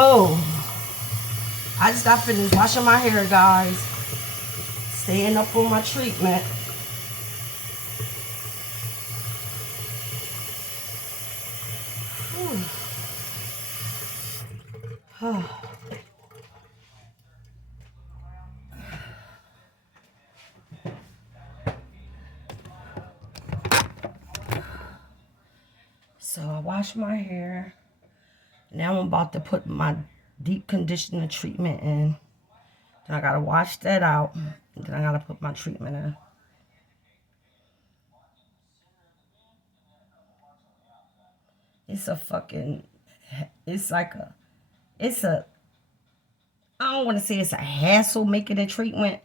Whoa. I just got finished washing my hair, guys. Staying up on my treatment. So I washed my hair. Now I'm about to put my deep conditioner treatment in. Then I gotta wash that out. Then I gotta put my treatment in. It's a fucking, it's like a, it's a, I don't want to say it's a hassle making a treatment,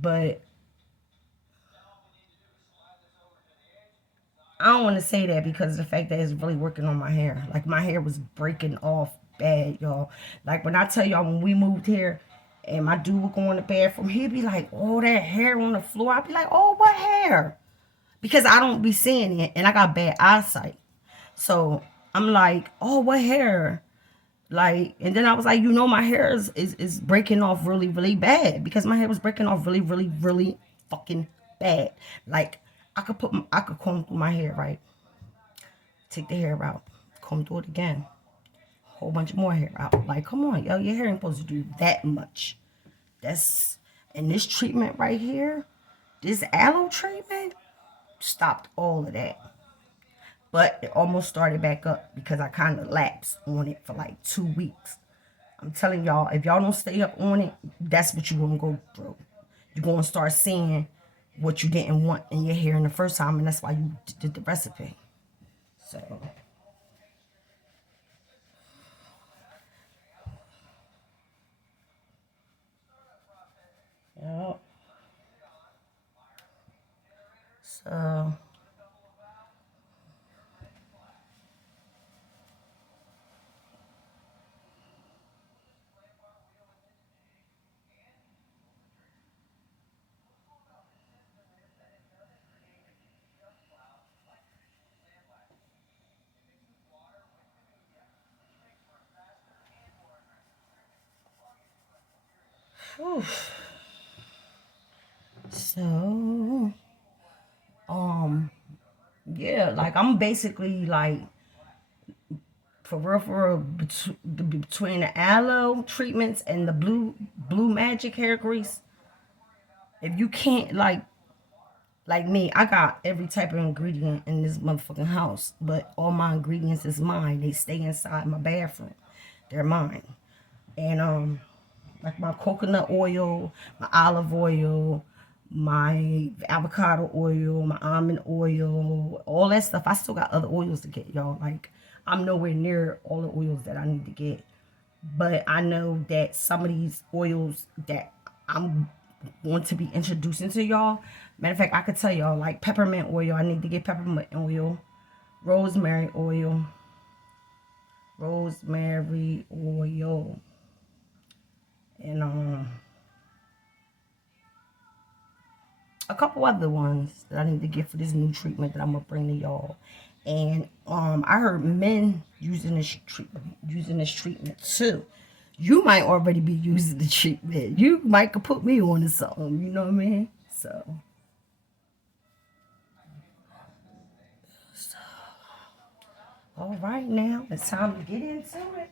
but I don't want to say that because of the fact that it's really working on my hair. Like my hair was breaking off bad, y'all. Like when I tell y'all when we moved here and my dude would go in the bathroom, he'd be like, oh, that hair on the floor. I'd be like, oh, what hair? Because I don't be seeing it and I got bad eyesight. So I'm like, oh, what hair? Like, and then I was like, my hair is breaking off really, really bad because my hair was breaking off really, really, really fucking bad. Like, I could comb through my hair, right? Take the hair out, comb through it again, whole bunch of more hair out. Like, come on, yo, your hair ain't supposed to do that much. That's, and this treatment right here, this aloe treatment, stopped all of that. But it almost started back up because I kind of lapsed on it for like 2 weeks. I'm telling y'all, if y'all don't stay up on it, that's what you're going to go through. You're going to start seeing what you didn't want in your hair in the first time, and that's why you did the recipe. So, yeah. So, whew. So, yeah, like I'm basically like for real, between the aloe treatments and the blue magic hair grease. If you can't like me, I got every type of ingredient in this motherfucking house, but all my ingredients is mine. They stay inside my bathroom. They're mine. And like my coconut oil, my olive oil, my avocado oil, my almond oil, all that stuff. I still got other oils to get, y'all. Like I'm nowhere near all the oils that I need to get. But I know that some of these oils that I'm going to be introducing to y'all. Matter of fact, I could tell y'all like peppermint oil. I need to get peppermint oil, rosemary oil, rosemary oil, and a couple other ones that I need to get for this new treatment that I'm gonna bring to y'all. And I heard men using this treatment too. You might already be using the treatment. You might could put me on to something. You know what I mean? So all right, now it's time to get into it.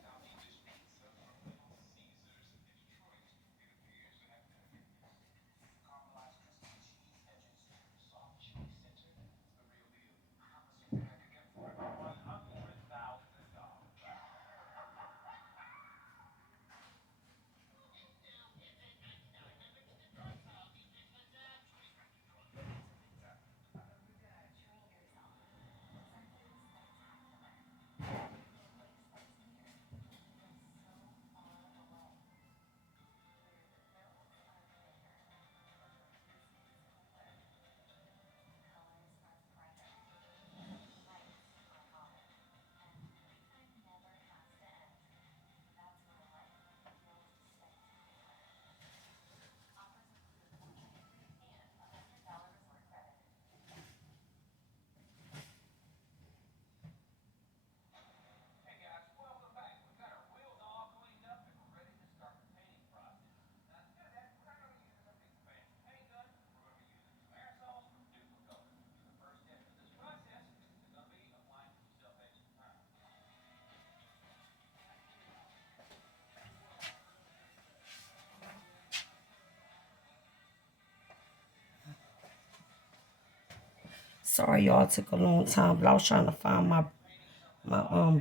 Sorry, y'all, it took a long time, but I was trying to find my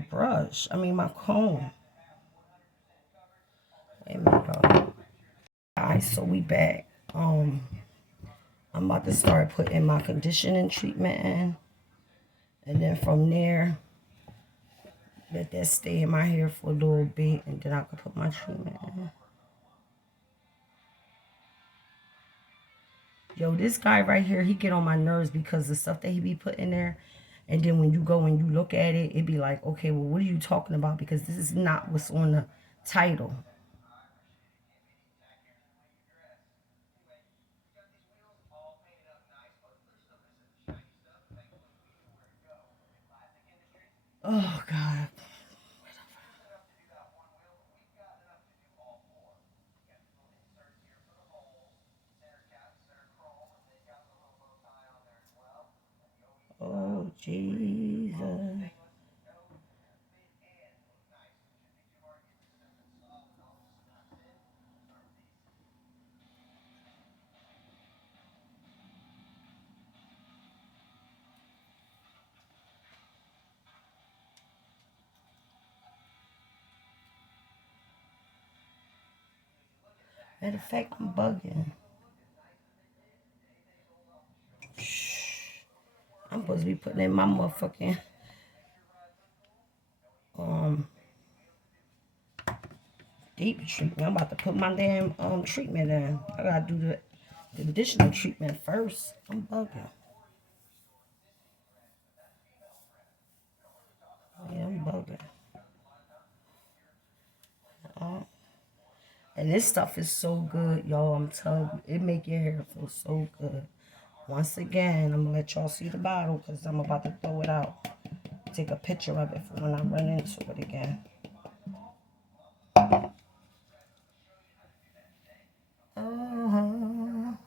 brush. I mean, my comb. Wait a minute, y'all. Alright, so we back. I'm about to start putting my conditioning treatment in. And then from there, let that stay in my hair for a little bit. And then I can put my treatment in. Yo, this guy right here, he get on my nerves because the stuff that he be putting there. And then when you go and you look at it, it be like, okay, well, what are you talking about? Because this is not what's on the title. Oh, God. Oh, Jesus. Matter of fact, I'm bugging. Shh. I'm supposed to be putting in my motherfucking deep treatment. I'm about to put my damn treatment in. I gotta do the conditioner treatment first. I'm bugging. Yeah, I'm bugging. And this stuff is so good, y'all. I'm telling you, it make your hair feel so good. Once again, I'm gonna let y'all see the bottle because I'm about to throw it out. Take a picture of it for when I run into it again. Oh,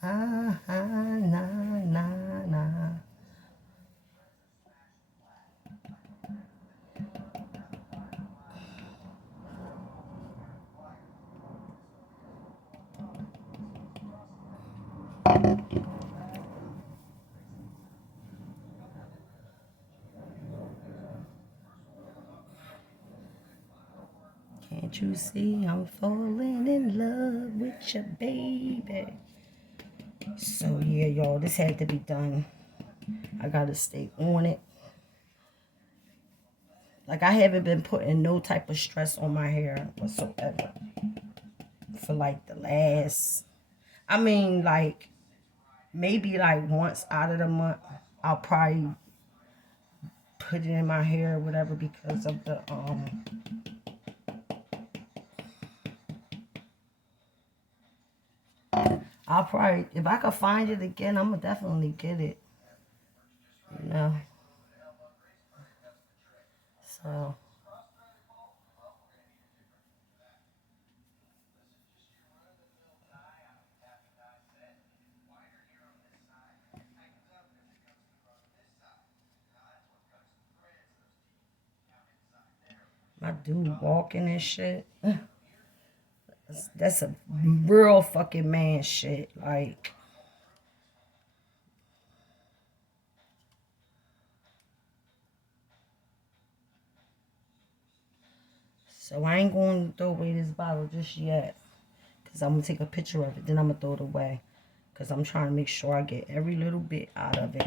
nah, nah, nah. Can't you see I'm falling in love with your baby? So yeah, y'all, this had to be done. I gotta stay on it. Like I haven't been putting no type of stress on my hair whatsoever for like the last, I mean like maybe like once out of the month I'll probably put it in my hair or whatever because of the I'll probably, if I could find it again, I'm gonna definitely get it, you know. So my dude walking and shit, that's a real fucking man shit. Like, so I ain't going to throw away this bottle just yet. Because I'm going to take a picture of it. Then I'm going to throw it away. Because I'm trying to make sure I get every little bit out of it.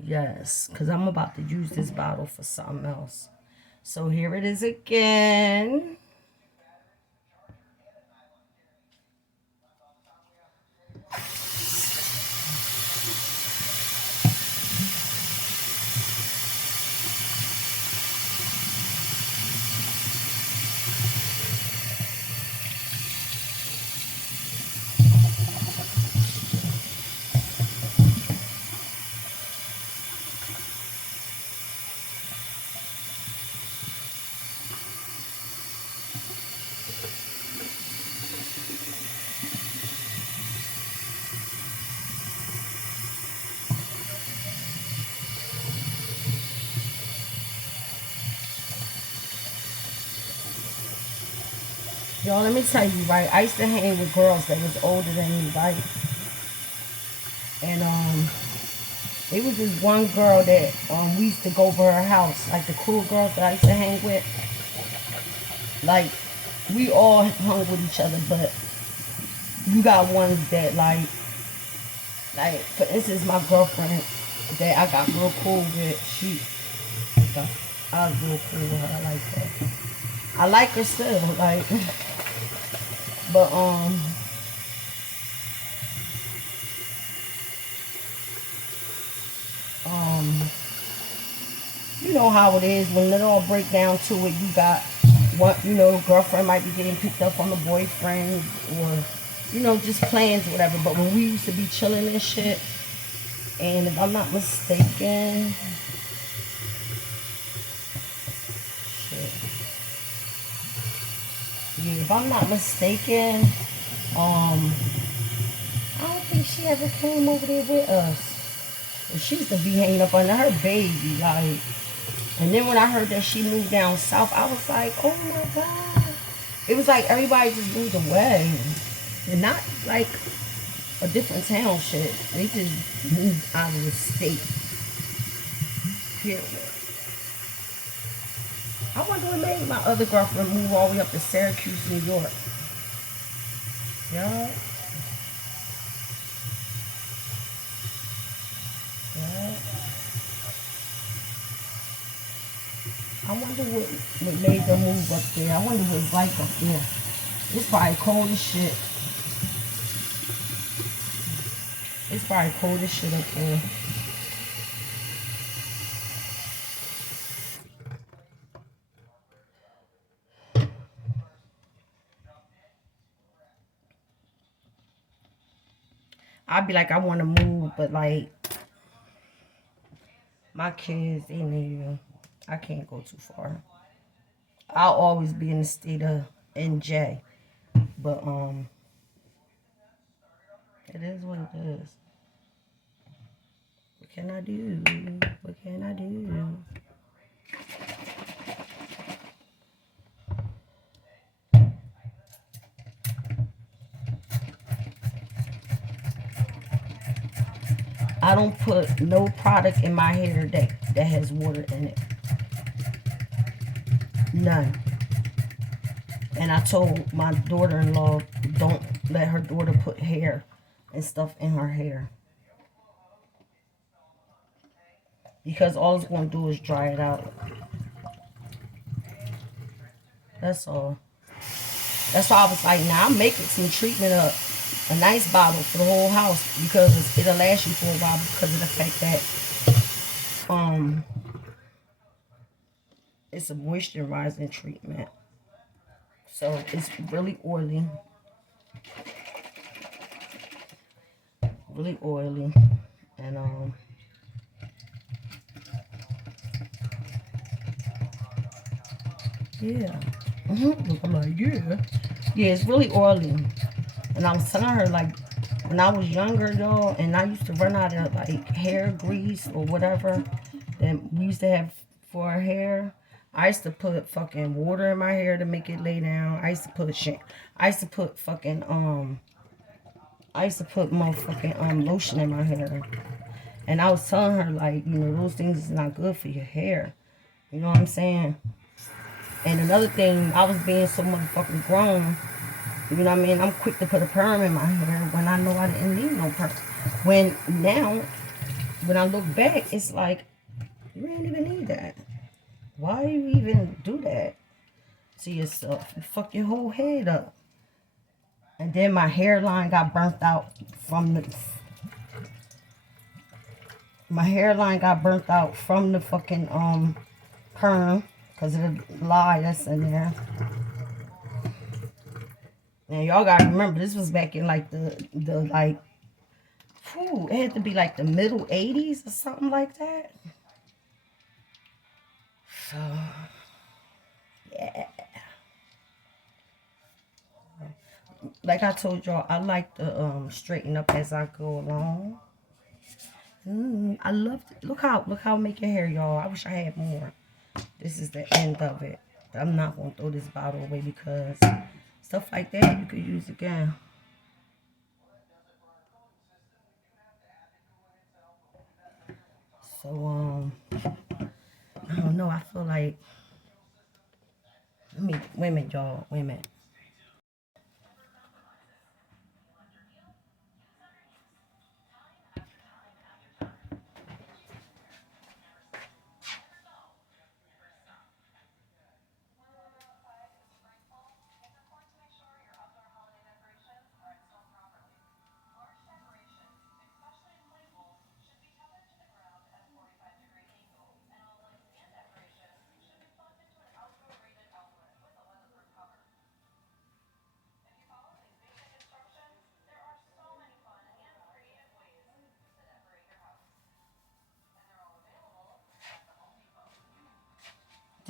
Yes. Because I'm about to use this bottle for something else. So here it is again. Y'all, let me tell you, right? I used to hang with girls that was older than me, right? And it was this one girl that we used to go over her house, like the cool girls that I used to hang with. Like, we all hung with each other, but you got ones that like for instance, my girlfriend that I got real cool with, I was real cool with her. I like her. I like her still, like, but um, you know how it is when it all break down to it. You got what, you know, girlfriend might be getting picked up on the boyfriend, or you know, just plans, whatever. But when we used to be chilling and shit, and if I'm not mistaken, shit, yeah, if I'm not mistaken, I don't think she ever came over there with us. She used to be hanging up under her baby, like. And then when I heard that she moved down south, I was like, oh my God. It was like everybody just moved away. And not like a different town shit. They just moved out of the state. Period. I wonder what made my other girlfriend move all the way up to Syracuse, New York. Yeah. Yeah. I wonder what made them move up there. I wonder what it's like up there. It's probably cold as shit. It's probably cold as shit up there. I'd be like, I want to move, but like, my kids, they need, I can't go too far. I'll always be in the state of NJ. But it is what it is. What can I do? What can I do? I don't put no product in my hair that has water in it. None. And I told my daughter-in-law, don't let her daughter put hair and stuff in her hair. Because all it's going to do is dry it out. That's all. That's why I was like, now I'm making some treatment up. A nice bottle for the whole house, because it'll last you for a while, because of the fact that it's a moisturizing treatment. So it's really oily. Really oily. And yeah. I'm like, yeah. Yeah, it's really oily. And I was telling her, like, when I was younger, y'all, and I used to run out of, like, hair grease or whatever that we used to have for our hair. I used to put fucking water in my hair to make it lay down. I used to put shit. I used to put fucking, I used to put motherfucking, lotion in my hair. And I was telling her, like, you know, those things is not good for your hair. You know what I'm saying? And another thing, I was being so motherfucking grown. You know what I mean? I'm quick to put a perm in my hair when I know I didn't need no perm. When now, when I look back, it's like, you didn't even need that. Why you even do that to yourself? You fuck your whole head up. And then my hairline got burnt out from the... My hairline got burnt out from the fucking perm because of the lye that's in there. And y'all gotta remember, this was back in like the like, whew, it had to be like the middle 80s or something like that. So, yeah. Like I told y'all, I like to straighten up as I go along. I love it. Look how I make your hair, y'all. I wish I had more. This is the end of it. I'm not gonna throw this bottle away because Stuff like that you could use again. So I don't know. I feel like, let me, wait a minute, y'all. Wait a minute.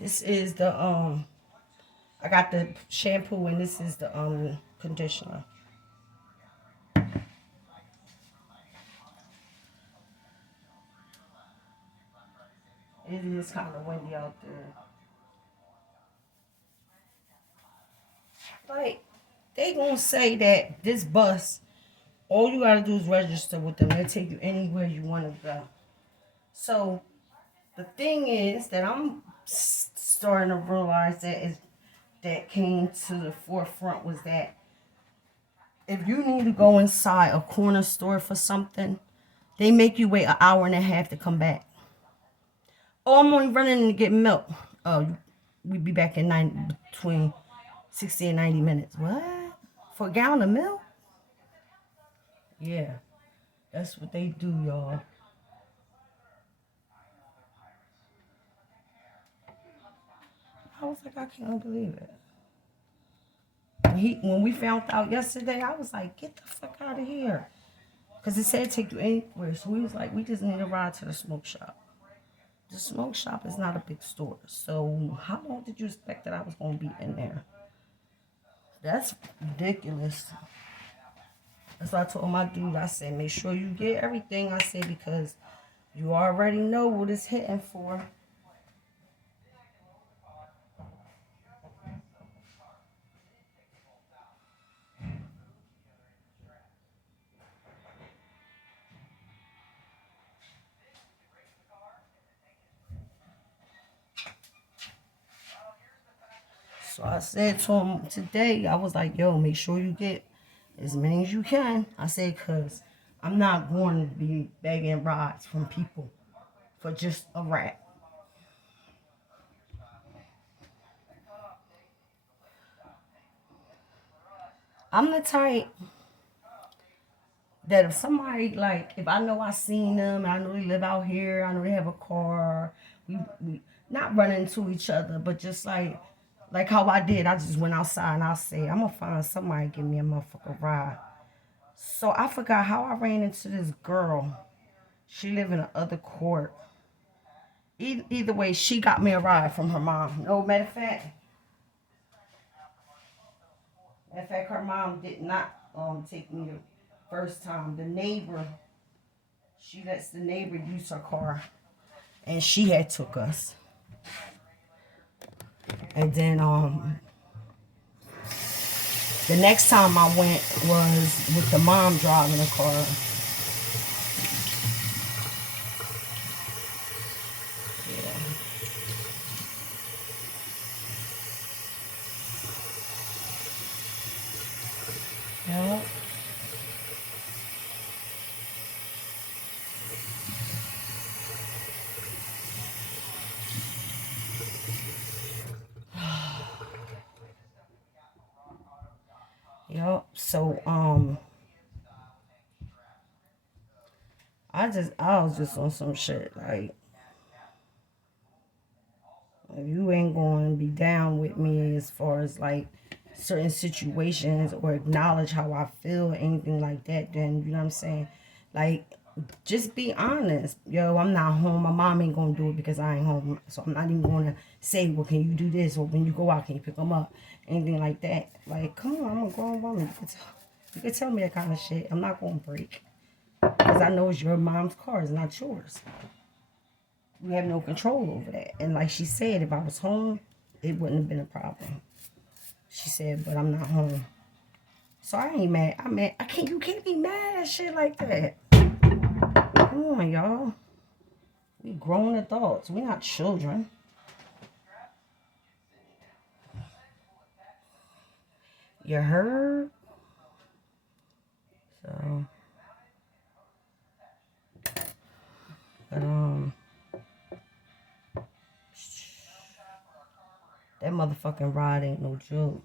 This is the I got the shampoo and this is the conditioner. It is kind of windy out there. Like, they gonna say that this bus, all you gotta do is register with them. They'll take you anywhere you wanna go. So the thing is that I'm starting to realize that came to the forefront was that if you need to go inside a corner store for something, they make you wait an hour and a half to come back. Oh, I'm only running to get milk. Oh, we'd be back in between 60 and 90 minutes. What? For a gallon of milk? Yeah, that's what they do, y'all. I was like, I can't believe it. When we found out yesterday, I was like, get the fuck out of here. Because it said take you anywhere. So we was like, we just need to ride to the smoke shop. The smoke shop is not a big store. So how long did you expect that I was going to be in there? That's ridiculous. That's what I told my dude. I said, make sure you get everything. I said, because you already know what it's hitting for. So I said to him today, I was like, yo, make sure you get as many as you can. I said, because I'm not going to be begging rides from people for just a rat. I'm the type that if somebody, like, if I know I seen them, I know they live out here, I know they have a car, we not run into each other, but just like how I did, I just went outside and I said, I'm gonna find somebody to give me a motherfucker ride. So I forgot how I ran into this girl. She lived in the other court. Either way, she got me a ride from her mom. No, matter of fact, her mom did not take me the first time. The neighbor, she lets the neighbor use her car, and she had took us. And then the next time I went was with the mom driving the car. Yeah. Yep. So I was just on some shit like, if you ain't going to be down with me as far as like certain situations or acknowledge how I feel or anything like that, then you know what I'm saying? Like, just be honest. Yo, I'm not home. My mom ain't gonna do it because I ain't home. So I'm not even gonna say, well, can you do this? Or when you go out, can you pick them up? Anything like that. Like, come on, I'm a grown woman. You can tell me that kind of shit. I'm not gonna break. Because I know it's your mom's car, it's not yours. We have no control over that. And like she said, if I was home, it wouldn't have been a problem. She said, but I'm not home. So I ain't mad. You can't be mad at shit like that. Come on, y'all. We grown adults. We not children. You heard? So, but that motherfucking ride ain't no joke.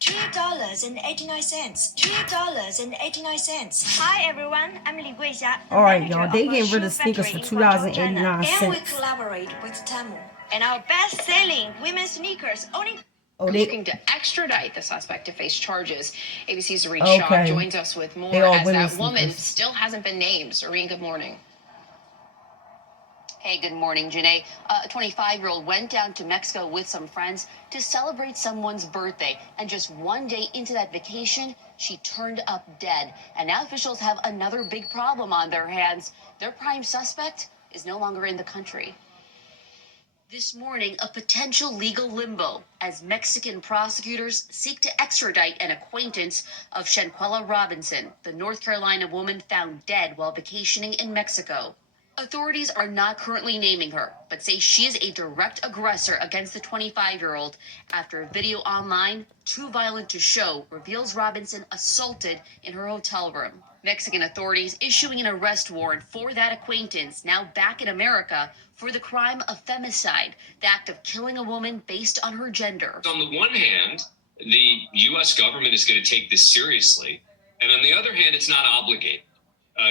$2.89. $2.89. Hi everyone, I'm Li Guixia. Alright, y'all, they getting rid of sneakers for $2.89. And we collaborate with Temu. And our best-selling women's sneakers only looking to extradite the suspect to face charges. ABC's Zareen Shaw joins us with more as that woman still hasn't been named. Zareen, good morning. Hey, good morning, Janae. A 25-year-old went down to Mexico with some friends to celebrate someone's birthday. And just one day into that vacation, she turned up dead. And now officials have another big problem on their hands. Their prime suspect is no longer in the country. This morning, a potential legal limbo as Mexican prosecutors seek to extradite an acquaintance of Shanquella Robinson, the North Carolina woman found dead while vacationing in Mexico. Authorities are not currently naming her, but say she is a direct aggressor against the 25-year-old after a video online, too violent to show, reveals Robinson assaulted in her hotel room. Mexican authorities issuing an arrest warrant for that acquaintance, now back in America, for the crime of femicide, the act of killing a woman based on her gender. On the one hand, the U.S. government is going to take this seriously, and on the other hand, it's not obligated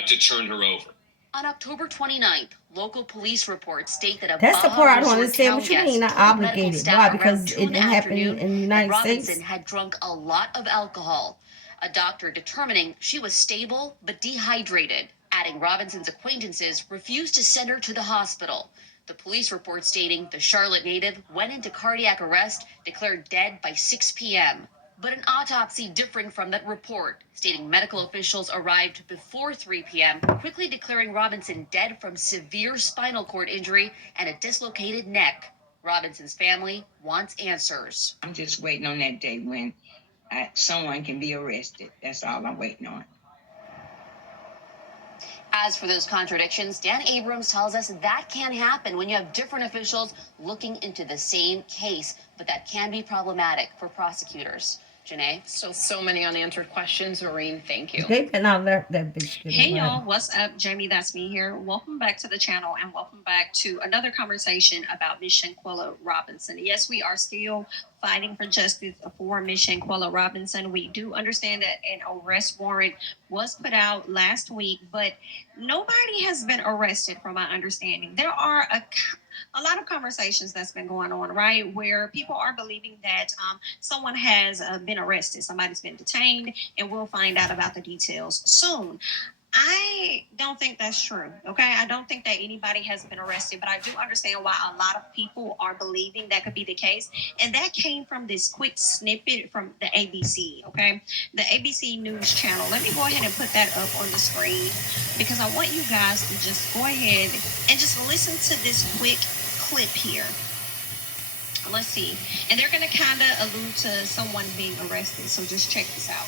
to turn her over. On October 29th, local police reports state that that's the part I don't understand. What you mean not obligated? Why? Because it didn't happen in the United States? Robinson had drunk a lot of alcohol. A doctor determining she was stable but dehydrated, adding Robinson's acquaintances refused to send her to the hospital. The police report stating the Charlotte native went into cardiac arrest, declared dead by 6 p.m. But an autopsy differing from that report, stating medical officials arrived before 3 p.m., quickly declaring Robinson dead from severe spinal cord injury and a dislocated neck. Robinson's family wants answers. I'm just waiting on that day when someone can be arrested. That's all I'm waiting on. As for those contradictions, Dan Abrams tells us that can happen when you have different officials looking into the same case, but that can be problematic for prosecutors. Janae? So many unanswered questions. Zareen, thank you. They cannot let that bitch get Hey y'all, what's up? Jamie, that's me here. Welcome back to the channel and welcome back to another conversation about Miss Shanquella Robinson. Yes, we are still fighting for justice for Miss Shanquella Robinson. We do understand that an arrest warrant was put out last week, but nobody has been arrested from my understanding. There are a lot of conversations that's been going on, right, where people are believing that someone has been arrested, somebody's been detained, and we'll find out about the details soon. I don't think that's true, okay? I don't think that anybody has been arrested, but I do understand why a lot of people are believing that could be the case, and that came from this quick snippet from the ABC, okay? The ABC News channel. Let me go ahead and put that up on the screen because I want you guys to just go ahead and just listen to this quick clip here. Let's see. And they're going to kind of allude to someone being arrested, so just check this out.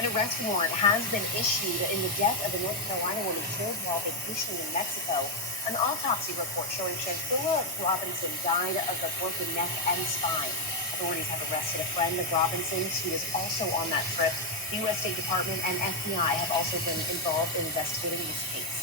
An arrest warrant has been issued in the death of a North Carolina woman killed while vacationing in Mexico. An autopsy report showing Shanquella Robinson died of a broken neck and spine. Authorities have arrested a friend of Robinson's who is also on that trip. The U.S. State Department and FBI have also been involved in investigating this case.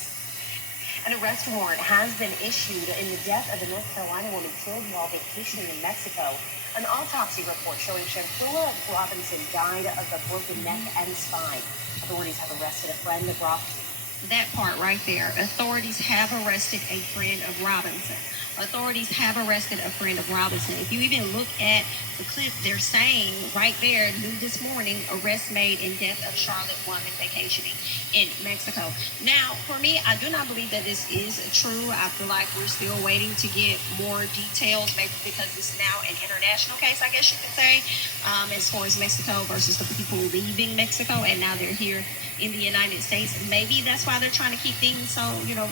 An arrest warrant has been issued in the death of a North Carolina woman killed while vacationing in Mexico. An autopsy report showing Shanquella Robinson died of a broken neck and spine. Authorities have arrested a friend of Robinson. That part right there. Authorities have arrested a friend of Robinson. Authorities have arrested a friend of Robinson. If you even look at the clip, they're saying right there, new this morning, arrest made in death of Charlotte woman vacationing in Mexico. Now, for me, I do not believe that this is true. I feel like we're still waiting to get more details, maybe because it's now an international case, I guess you could say, as far as Mexico versus the people leaving Mexico, and now they're here in the United States. Maybe that's why they're trying to keep things so,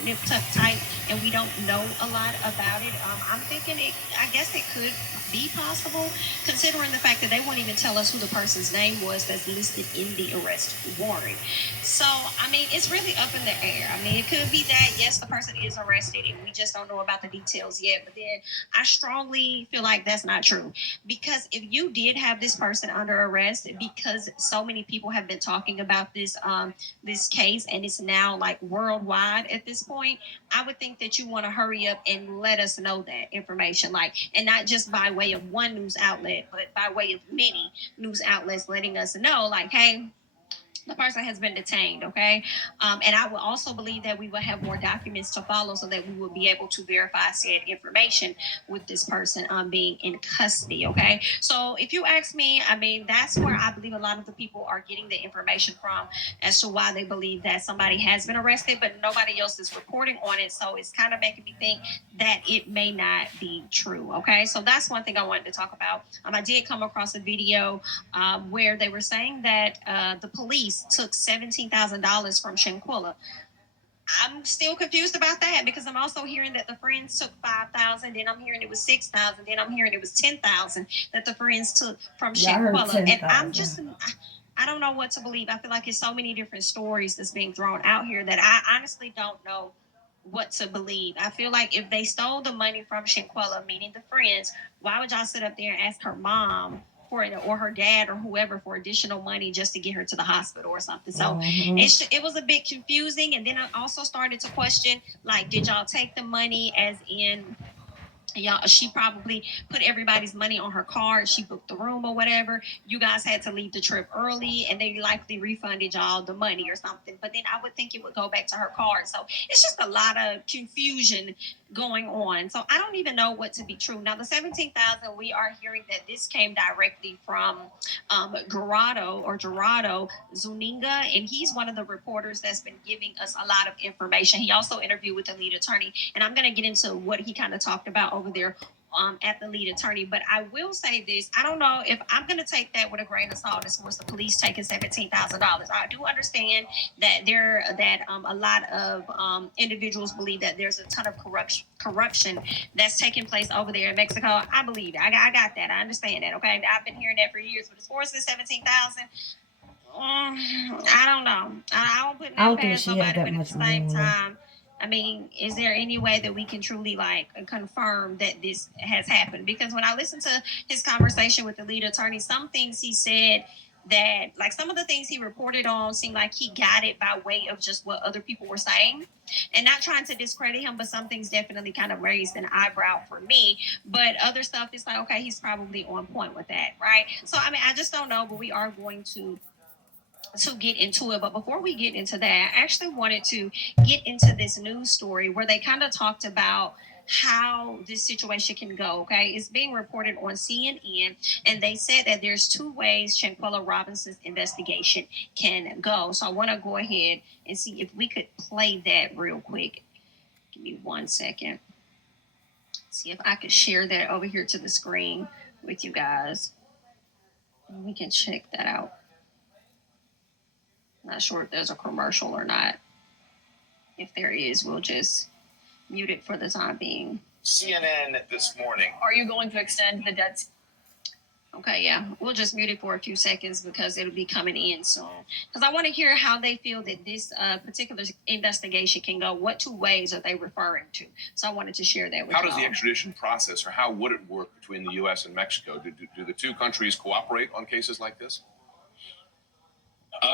nip tuck tight, and we don't know a lot about it. I'm thinking I guess it could be possible, considering the fact that they won't even tell us who the person's name was that's listed in the arrest warrant. So, I mean, it's really up in the air. I mean, it could be that, yes, the person is arrested and we just don't know about the details yet. But then I strongly feel like that's not true. Because if you did have this person under arrest, because so many people have been talking about this case, and it's now like worldwide at this point, I would think that you want to hurry up and let us know that information, like, and not just by way of one news outlet, but by way of many news outlets letting us know, like, hey, the person has been detained, okay? And I would also believe that we will have more documents to follow so that we will be able to verify said information with this person being in custody, okay? So if you ask me, I mean, that's where I believe a lot of the people are getting the information from as to why they believe that somebody has been arrested, but nobody else is reporting on it. So it's kind of making me think that it may not be true, okay? So that's one thing I wanted to talk about. I did come across a video where they were saying that the police took $17,000 from Shanquilla. I'm still confused about that because I'm also hearing that the friends took $5,000, then I'm hearing it was $6,000, then I'm hearing it was $10,000 that the friends took from Shanquilla. And I don't know what to believe. I feel like it's so many different stories that's being thrown out here that I honestly don't know what to believe. I feel like if they stole the money from Shanquella, meaning the friends, why would y'all sit up there and ask her mom for it, or her dad, or whoever, for additional money just to get her to the hospital or something? So it was a bit confusing. And then I also started to question, like, did y'all take the money as in, she probably put everybody's money on her card, she booked the room or whatever, you guys had to leave the trip early and they likely refunded y'all the money or something, but then I would think it would go back to her card. So it's just a lot of confusion going on. So I don't even know what to be true. Now the 17,000, we are hearing that this came directly from Gerardo Zuniga, and he's one of the reporters that's been giving us a lot of information. He also interviewed with the lead attorney, and I'm going to get into what he kind of talked about over there at the lead attorney. But I will say this: I don't know if I'm going to take that with a grain of salt as far as the police taking $17,000. I do understand that a lot of individuals believe that there's a ton of corruption that's taking place over there in Mexico. I believe it. I got that. I understand that. Okay, I've been hearing that for years. But as far as the 17,000. I don't know. I don't put that past nobody, but at the same time, I mean, is there any way that we can truly like confirm that this has happened? Because when I listened to his conversation with the lead attorney, some things he said that, like, some of the things he reported on seemed like he got it by way of just what other people were saying, and not trying to discredit him, but some things definitely kind of raised an eyebrow for me. But other stuff is like, okay, he's probably on point with that, right? So I mean, I just don't know, but we are going to get into it. But before we get into that, I actually wanted to get into this news story where they kind of talked about how this situation can go. Okay, it's being reported on CNN, and they said that there's two ways Shanquella Robinson's investigation can go. So I want to go ahead and see if we could play that real quick. Give me 1 second. See if I could share that over here to the screen with you guys. We can check that out. Not sure if there's a commercial or not. If there is, we'll just mute it for the time being. CNN this morning. Are you going to extend the debt? Okay, yeah. We'll just mute it for a few seconds because it'll be coming in soon. Because I want to hear how they feel that this particular investigation can go. What two ways are they referring to? So I wanted to share that with you. How does the extradition process, or how would it work between the U.S. and Mexico? Do the two countries cooperate on cases like this?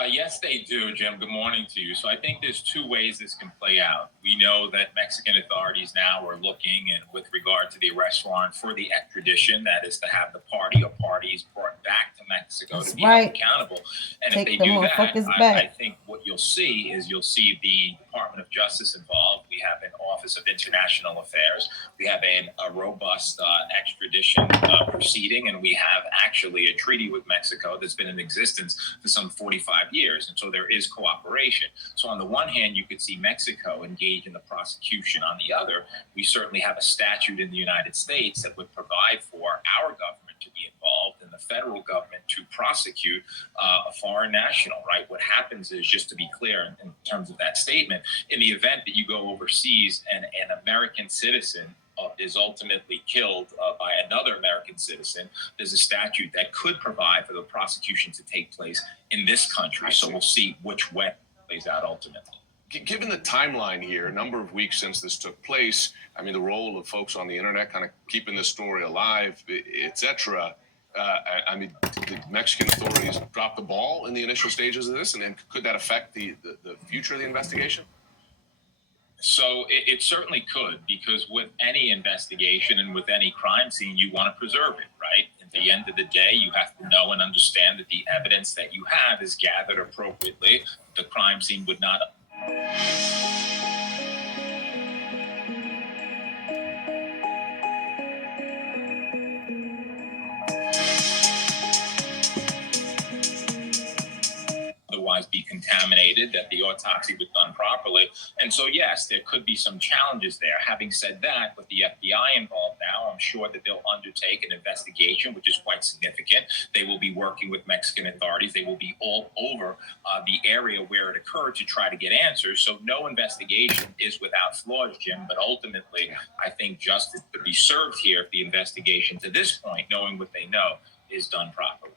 Yes, they do, Jim. Good morning to you. So I think there's two ways this can play out. We know that Mexican authorities now are looking, and with regard to the arrest warrant for the extradition, that is to have the party or parties brought back to Mexico to be held accountable. And if they do that, I think what you'll see is the Department of Justice involved. We have an Office of International Affairs. We have a robust extradition proceeding, and we have actually a treaty with Mexico that's been in existence for some 45 years. And so there is cooperation. So on the one hand, you could see Mexico engage in the prosecution. On the other, we certainly have a statute in the United States that would provide for our government to be involved in the federal government to prosecute a foreign national, right? What happens is, just to be clear in terms of that statement, in the event that you go overseas and an American citizen is ultimately killed by another American citizen, there's a statute that could provide for the prosecution to take place in this country. So we'll see which way it plays out ultimately. Given the timeline here, a number of weeks since this took place, I mean, the role of folks on the internet kind of keeping this story alive, etc. I mean, did Mexican authorities drop the ball in the initial stages of this? And then could that affect the future of the investigation? So it certainly could, because with any investigation and with any crime scene, you want to preserve it, right? At the end of the day, you have to know and understand that the evidence that you have is gathered appropriately. The crime scene would not. Otherwise be contaminated, that the autopsy was done properly. And so, yes, there could be some challenges there. Having said that, with the FBI involved now, I'm sure that they'll undertake an investigation, which is quite significant. They will be working with Mexican authorities. They will be all over the area where it occurred to try to get answers. So no investigation is without flaws, Jim. But ultimately, I think justice could be served here if the investigation to this point, knowing what they know, is done properly.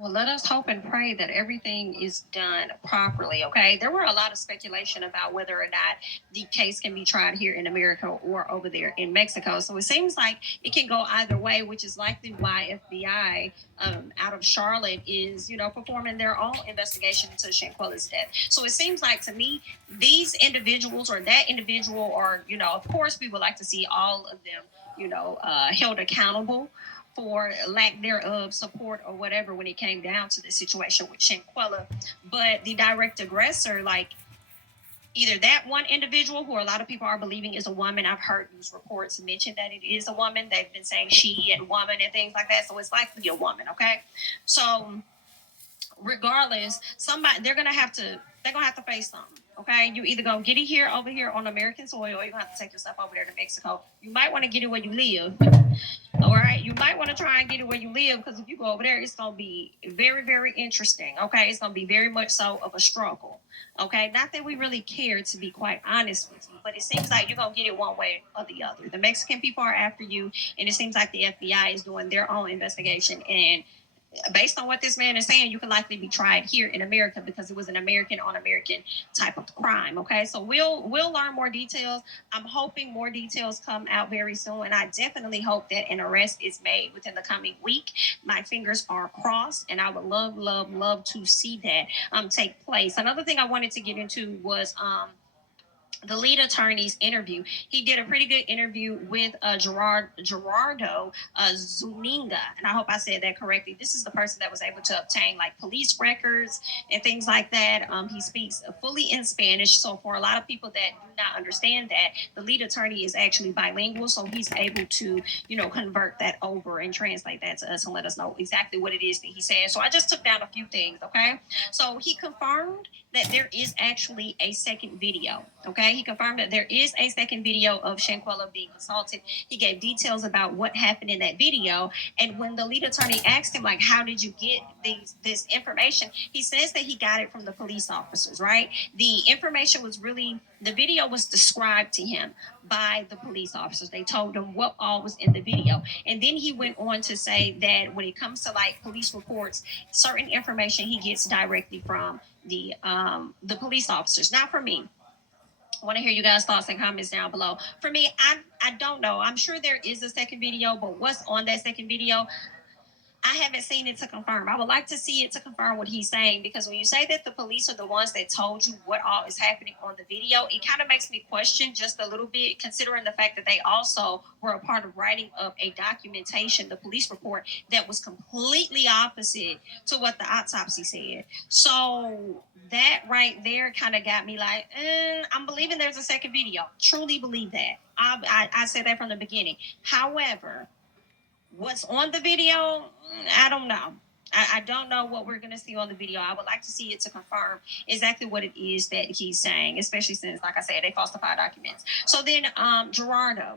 Well, let us hope and pray that everything is done properly, okay? There were a lot of speculation about whether or not the case can be tried here in America or over there in Mexico. So it seems like it can go either way, which is likely why FBI out of Charlotte is, performing their own investigation into Shanquella's death. So it seems like, to me, these individuals or that individual, or, of course, we would like to see all of them, held accountable for lack thereof support or whatever when it came down to the situation with Shanquella. But the direct aggressor, like either that one individual who a lot of people are believing is a woman. I've heard these reports mention that it is a woman. They've been saying she and woman and things like that. So it's likely a woman, okay? So regardless, they're gonna have to face something. Okay, you either gonna get it here over here on American soil, or you're gonna have to take yourself over there to Mexico. You might want to get it where you live. All right, you might want to try and get it where you live, because if you go over there, it's gonna be very, very interesting. Okay, it's gonna be very much so of a struggle. Okay, not that we really care, to be quite honest with you, but it seems like you're gonna get it one way or the other. The Mexican people are after you, and it seems like the FBI is doing their own investigation. And based on what this man is saying, you can likely be tried here in America because it was an American on American type of crime. Okay, so we'll learn more details. I'm hoping more details come out very soon, and I definitely hope that an arrest is made within the coming week. My fingers are crossed, and I would love to see that take place. Another thing I wanted to get into was the lead attorney's interview. He did a pretty good interview with Gerardo Zuniga, and I hope I said that correctly. This is the person that was able to obtain like police records and things like that. He speaks fully in Spanish, so for a lot of people that do not understand that, the lead attorney is actually bilingual, so he's able to, convert that over and translate that to us and let us know exactly what it is that he said. So I just took down a few things, okay? So he confirmed that there is actually a second video, okay? He confirmed that there is a second video of Shanquella being assaulted. He gave details about what happened in that video. And when the lead attorney asked him, like, how did you get this information? He says that he got it from the police officers, right? The information was the video was described to him by the police officers. They told him what all was in the video. And then he went on to say that when it comes to like police reports, certain information he gets directly from the police officers, not from me. I want to hear you guys' thoughts and comments down below. For me, I don't know. I'm sure there is a second video, but what's on that second video, I haven't seen it to confirm. I would like to see it to confirm what he's saying, because when you say that the police are the ones that told you what all is happening on the video, it kind of makes me question just a little bit, considering the fact that they also were a part of writing up a documentation, the police report, that was completely opposite to what the autopsy said. So that right there kind of got me like, I'm believing there's a second video. Truly believe that. I said that from the beginning. However, what's on the video, I don't know. I don't know what we're going to see on the video. I would like to see it to confirm exactly what it is that he's saying, especially since, like I said, they falsified documents. So then Gerardo,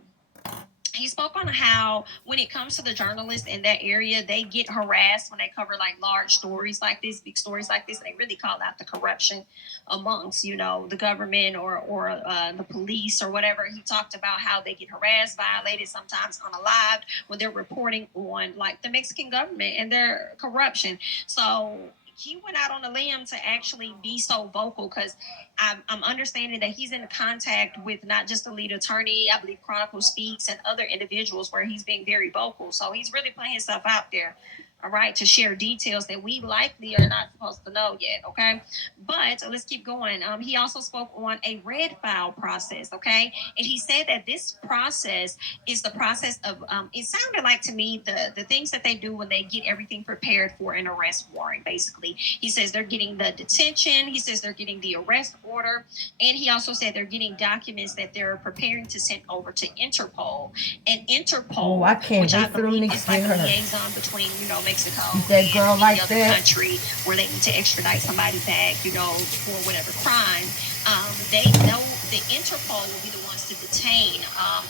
he spoke on how when it comes to the journalists in that area, they get harassed when they cover like large stories like this, big stories like this. They really call out the corruption amongst, you know, the government or the police or whatever. He talked about how they get harassed, violated, sometimes unalived when they're reporting on like the Mexican government and their corruption. So he went out on a limb to actually be so vocal because I'm understanding that he's in contact with not just the lead attorney, I believe Chronicle Speaks, and other individuals where he's being very vocal. So he's really putting himself out there, all right, to share details that we likely are not supposed to know yet, okay? But let's keep going. He also spoke on a red file process, okay? And he said that this process is the process of, it sounded like to me the things that they do when they get everything prepared for an arrest warrant, basically. He says they're getting the detention, he says they're getting the arrest order, and he also said they're getting documents that they're preparing to send over to Interpol. And Interpol, I can't which I wait for them believe niggas is to like get a her. liaison between, you know, Mexico That and girl any like other that. country where they need to extradite somebody back, you know, for whatever crime. They know the Interpol will be the ones to detain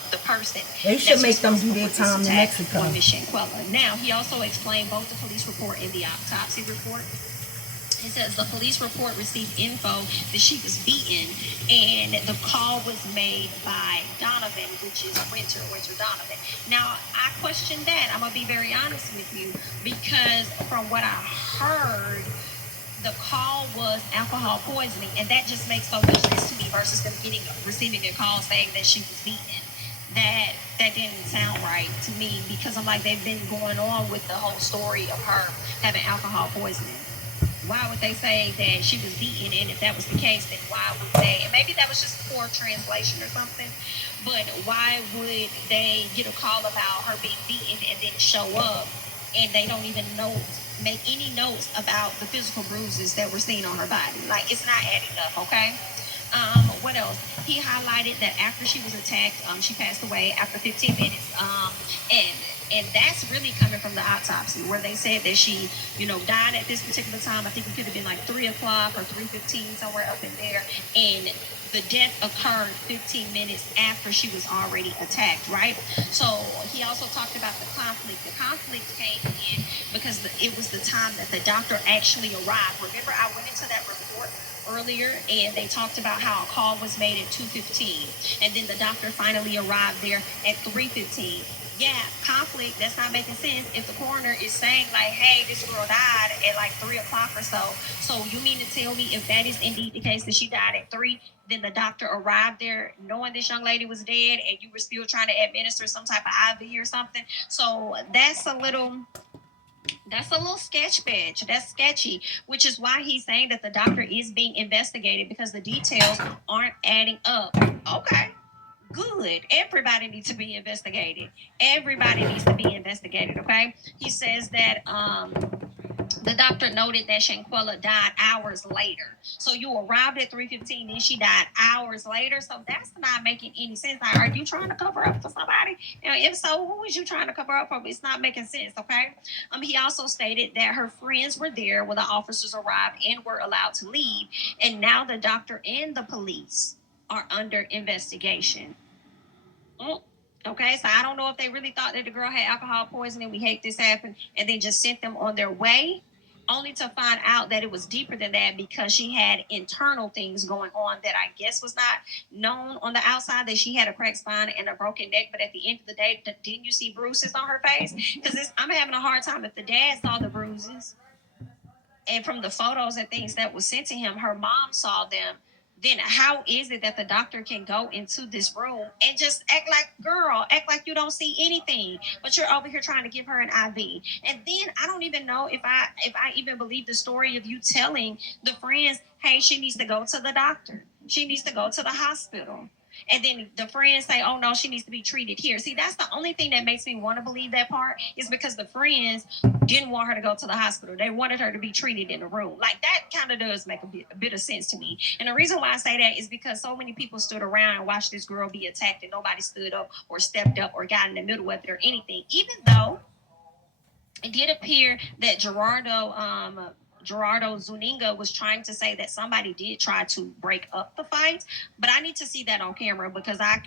the person. They should that's make them do responsible their for this time in attack Mexico. on Miss Shanquella. Now, he also explained both the police report and the autopsy report. It says the police report received info that she was beaten, and the call was made by Donovan, which is Winter Donovan. Now, I question that. I'm going to be very honest with you because from what I heard, the call was alcohol poisoning, and that just makes so much sense to me versus them receiving a call saying that she was beaten. That didn't sound right to me because I'm like, they've been going on with the whole story of her having alcohol poisoning. Why would they say that she was beaten? And if that was the case, then why would they? And maybe that was just poor translation or something. But why would they get a call about her being beaten and then show up and they don't even make any notes about the physical bruises that were seen on her body? Like, it's not adding up, okay? What else? He highlighted that after she was attacked, she passed away after 15 minutes. And that's really coming from the autopsy, where they said that she, you know, died at this particular time. I think it could have been like 3 o'clock or 3:15, somewhere up in there. And the death occurred 15 minutes after she was already attacked, right? So he also talked about the conflict. The conflict came in because it was the time that the doctor actually arrived. Remember, I went into that report earlier and they talked about how a call was made at 2:15 and then the doctor finally arrived there at 3:15. Yeah, conflict, that's not making sense if the coroner is saying like, hey, this girl died at like 3 o'clock or so. So you mean to tell me if that is indeed the case that she died at 3, then the doctor arrived there knowing this young lady was dead and you were still trying to administer some type of IV or something? So that's a little sketch. That's sketchy, which is why he's saying that the doctor is being investigated because the details aren't adding up. Okay, good. Everybody needs to be investigated. Okay? He says that the doctor noted that Shanquella died hours later. So you arrived at 3:15, then she died hours later. So that's not making any sense. Like, are you trying to cover up for somebody? And if so, who is you trying to cover up for? It's not making sense, okay? He also stated that her friends were there when the officers arrived and were allowed to leave. And now the doctor and the police are under investigation. Okay, so I don't know if they really thought that the girl had alcohol poisoning. We hate this happened, and then just sent them on their way, only to find out that it was deeper than that because she had internal things going on that I guess was not known on the outside. That she had a cracked spine and a broken neck, but at the end of the day, didn't you see bruises on her face? Because I'm having a hard time. If the dad saw the bruises, and from the photos and things that was sent to him, her mom saw them, then how is it that the doctor can go into this room and just act like you don't see anything, but you're over here trying to give her an IV? And then I don't even know if I even believe the story of you telling the friends, hey, she needs to go to the doctor. She needs to go to the hospital. And then the friends say, oh no, she needs to be treated here. See, that's the only thing that makes me want to believe that part, is because the friends didn't want her to go to the hospital. They wanted her to be treated in a room. Like, that kind of does make a bit of sense to me. And the reason why I say that is because so many people stood around and watched this girl be attacked and nobody stood up or stepped up or got in the middle of it or anything. Even though it did appear that Gerardo Gerardo Zuniga was trying to say that somebody did try to break up the fight, but I need to see that on camera because I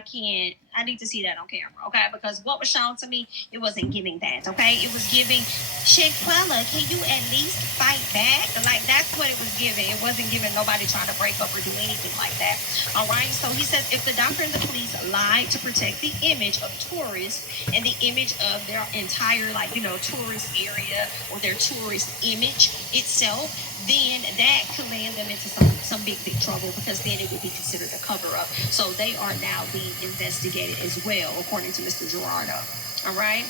can't. I need to see that on camera, okay? Because what was shown to me, it wasn't giving that, okay? It was giving, Shanquella, can you at least fight back? Like, that's what it was giving. It wasn't giving nobody trying to break up or do anything like that, all right? So he says, if the doctor and the police lied to protect the image of tourists and the image of their entire, like, tourist area or their tourist image itself, then that could land them into some big trouble because then it would be considered a cover up. So they are now being investigated as well, according to Mr. Gerardo. All right.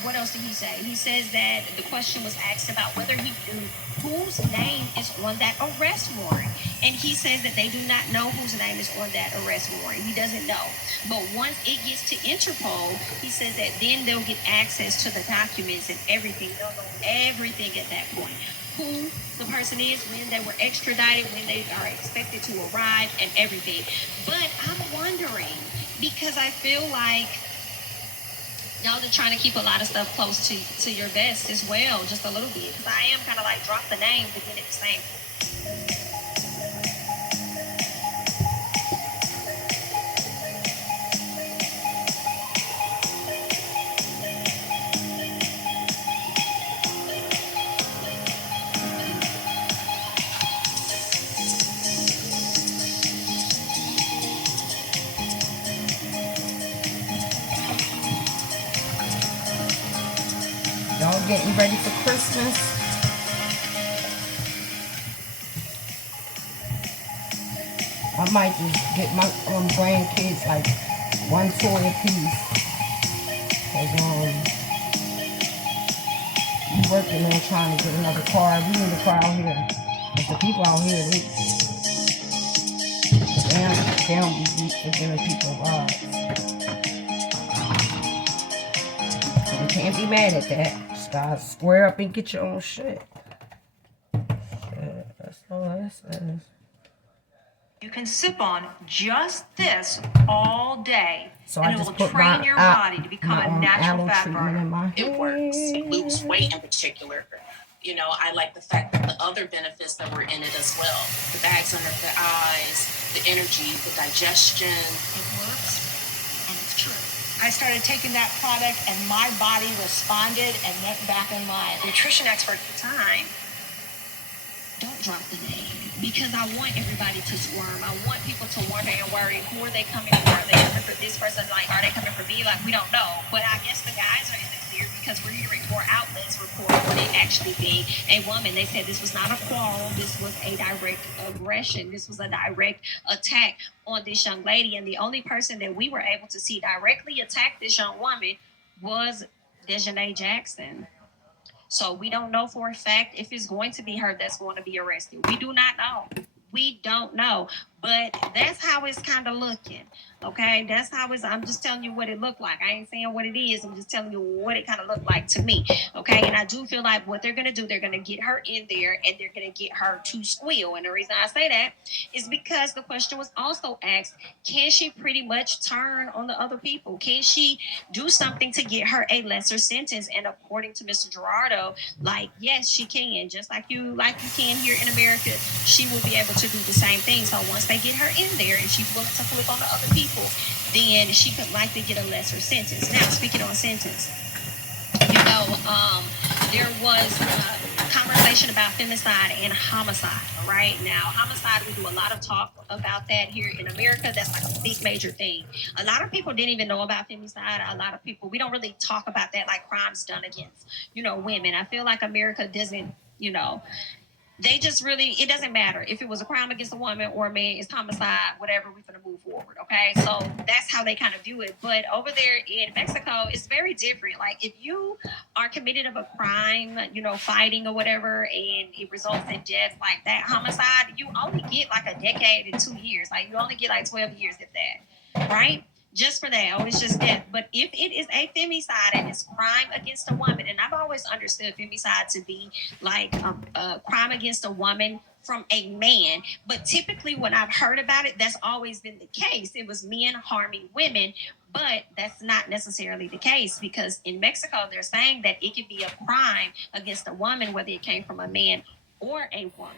What else did he say? He says that the question was asked about whether he knew whose name is on that arrest warrant. And he says that they do not know whose name is on that arrest warrant. He doesn't know. But once it gets to Interpol, he says that then they'll get access to the documents and everything. They'll know everything at that point. Who the person is, when they were extradited, when they are expected to arrive, and everything. But I'm wondering, because I feel like y'all are trying to keep a lot of stuff close to your vest as well, just a little bit. Because I am kind of like drop the name, but then it's the same. Y'all getting ready for Christmas? I might just get my grandkids like one toy apiece. Cause we working on trying to get another car. We need a car out here. Cause the people out here, they don't be giving people rides. So we can't be mad at that. Just gotta square up and get your own shit. That's all that says. You can sip on just this all day, So and I it just will put train my your body to become a natural aloe fat treatment in burner. my It works. head. Lose weight in particular. I like the fact that the other benefits that were in it as well. The bags under the eyes, the energy, the digestion. It works, and it's true. I started taking that product, and my body responded and went back in line. Nutrition expert at the time. Don't drop the name because I want everybody to squirm. I want people to wonder and worry, who are they coming for? Are they coming for this person? Like, are they coming for me? Like, we don't know. But I guess the guys are in the clear because we're hearing more outlets report on it actually being a woman. They said this was not a quarrel. This was a direct aggression. This was a direct attack on this young lady. And the only person that we were able to see directly attack this young woman was Dejanay Jackson. So we don't know for a fact if it's going to be her that's going to be arrested. We do not know. We don't know. But that's how it's kind of looking. Okay, that's how it's. I'm just telling you what it looked like. I ain't saying what it is. I'm just telling you what it kind of looked like to me. Okay, and I do feel like what they're gonna do, they're gonna get her in there and they're gonna get her to squeal. And the reason I say that is because the question was also asked: can she pretty much turn on the other people? Can she do something to get her a lesser sentence? And according to Mr. Gerardo, like yes, she can. Just like you can here in America, she will be able to do the same thing. So once they get her in there and she's willing to flip on the other people, then she could likely get a lesser sentence. Now, speaking on sentence, there was a conversation about femicide and homicide. All right, now homicide, we do a lot of talk about that here in America. That's like a big major thing. A lot of people didn't even know about femicide. A lot of people, we don't really talk about that like crimes done against women. I feel like America doesn't they just really, it doesn't matter if it was a crime against a woman or a man, it's homicide, whatever, we're going to move forward, okay? So that's how they kind of view it. But over there in Mexico, it's very different. Like if you are committed of a crime, fighting or whatever, and it results in death like that, homicide, you only get like a decade and 2 years. Like you only get like 12 years if that, right? Just for that, it's just death. But if it is a femicide and it's crime against a woman, and I've always understood femicide to be like a crime against a woman from a man. But typically, when I've heard about it, that's always been the case. It was men harming women, but that's not necessarily the case, because in Mexico, they're saying that it could be a crime against a woman, whether it came from a man or a woman,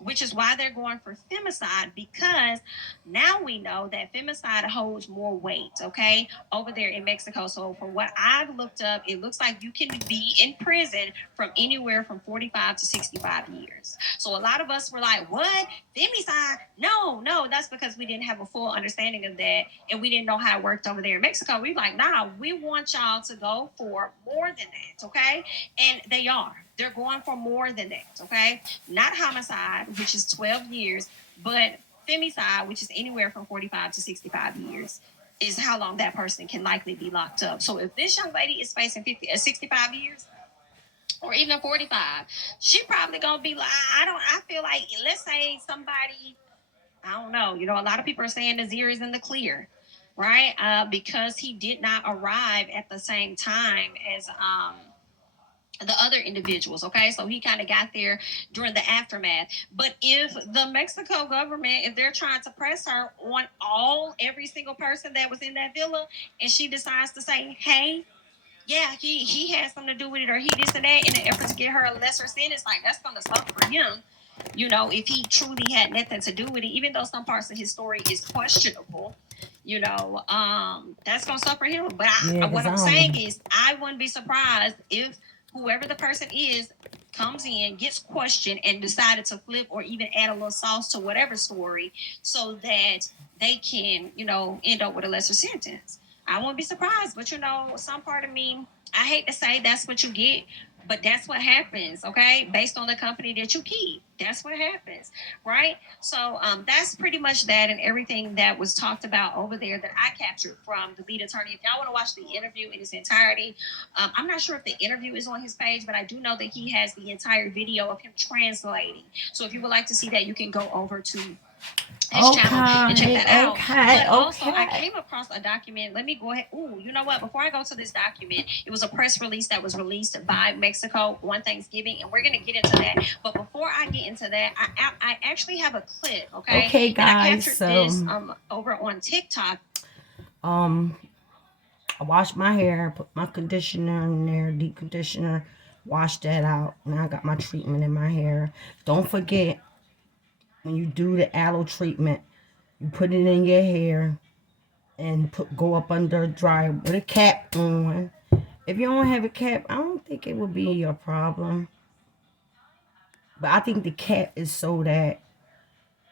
which is why they're going for femicide, because now we know that femicide holds more weight, okay, over there in Mexico. So from what I've looked up, it looks like you can be in prison from anywhere from 45 to 65 years. So a lot of us were like, what? Femicide? No, that's because we didn't have a full understanding of that, and we didn't know how it worked over there in Mexico. We were like, nah, we want y'all to go for more than that, okay? And they are. They're going for more than that, okay? Not homicide, which is 12 years, but femicide, which is anywhere from 45 to 65 years, is how long that person can likely be locked up. So if this young lady is facing 65 years, or even 45, she probably gonna be like, I feel like, let's say somebody, I don't know, a lot of people are saying Nazir is in the clear, right? Because he did not arrive at the same time as the other individuals, okay? So he kind of got there during the aftermath. But if the Mexico government, if they're trying to press her on every single person that was in that villa, and she decides to say, hey, yeah, he had something to do with it, or he this and that, in an effort to get her a lesser sentence, like, that's going to suck for him. If he truly had nothing to do with it, even though some parts of his story is questionable, that's going to suffer him. But what I'm saying is, I wouldn't be surprised if whoever the person is comes in, gets questioned, and decided to flip or even add a little sauce to whatever story, so that they can, end up with a lesser sentence. I won't be surprised, but some part of me, I hate to say that's what you get, but that's what happens, okay? Based on the company that you keep, that's what happens, right? So that's pretty much that, and everything that was talked about over there that I captured from the lead attorney. If y'all want to watch the interview in its entirety, I'm not sure if the interview is on his page, but I do know that he has the entire video of him translating. So if you would like to see that, you can go over to his channel and check that out. But also, I came across a document. Let me go ahead. Ooh, you know what? Before I go to this document, it was a press release that was released by Mexico on Thanksgiving, and we're going to get into that. But before I get into that, I actually have a clip, okay? Okay, guys. And I captured this over on TikTok. I washed my hair, put my conditioner in there, deep conditioner, washed that out. Now I got my treatment in my hair. Don't forget, when you do the aloe treatment, you put it in your hair and go up under a dryer with a cap on. If you don't have a cap, I don't think it would be a problem. But I think the cap is so that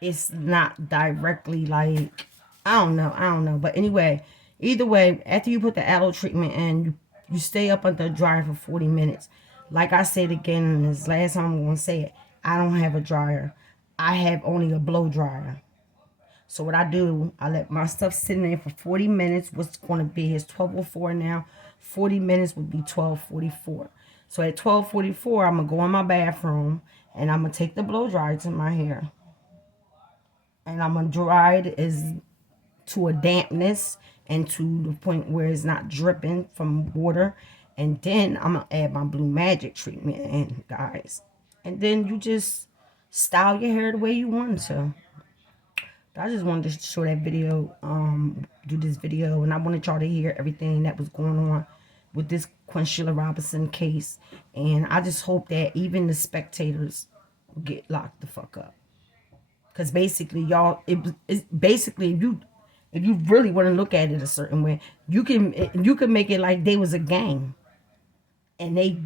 it's not directly like, I don't know. But anyway, either way, after you put the aloe treatment in, you stay up under the dryer for 40 minutes. Like I said again, and this last time I'm going to say it, I don't have a dryer. I have only a blow dryer. So what I do, I let my stuff sit in there for 40 minutes. What's going to be is 12:04 now. 40 minutes would be 12:44. So at 12:44, I'm going to go in my bathroom, and I'm going to take the blow dryer to my hair. And I'm going to dry it to a dampness and to the point where it's not dripping from water. And then I'm going to add my Blue Magic treatment in, guys. And then you just style your hair the way you want to. I just wanted to show that video, do this video, and I wanted y'all to hear everything that was going on with this Quinshilla Robinson case. And I just hope that even the spectators get locked the fuck up. Because basically, y'all, it's basically, if you really want to look at it a certain way, you can make it like they was a gang. And the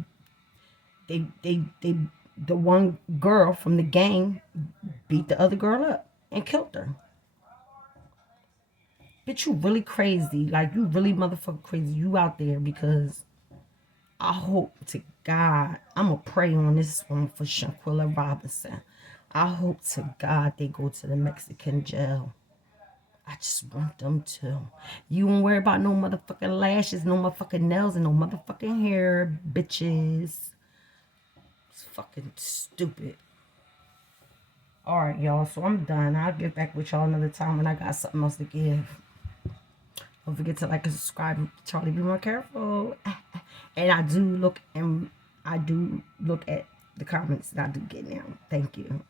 one girl from the gang beat the other girl up and killed her. Bitch, you really crazy. Like, you really motherfucking crazy. You out there, because I hope to God, I'm going to pray on this one for Shanquilla Robinson. I hope to God they go to the Mexican jail. I just want them to. You won't worry about no motherfucking lashes, no motherfucking nails, and no motherfucking hair, bitches. It's fucking stupid. Alright, y'all. So I'm done. I'll get back with y'all another time when I got something else to give. Don't forget to like and subscribe. Charlie, be more careful. And I do look at the comments that I do get now. Thank you.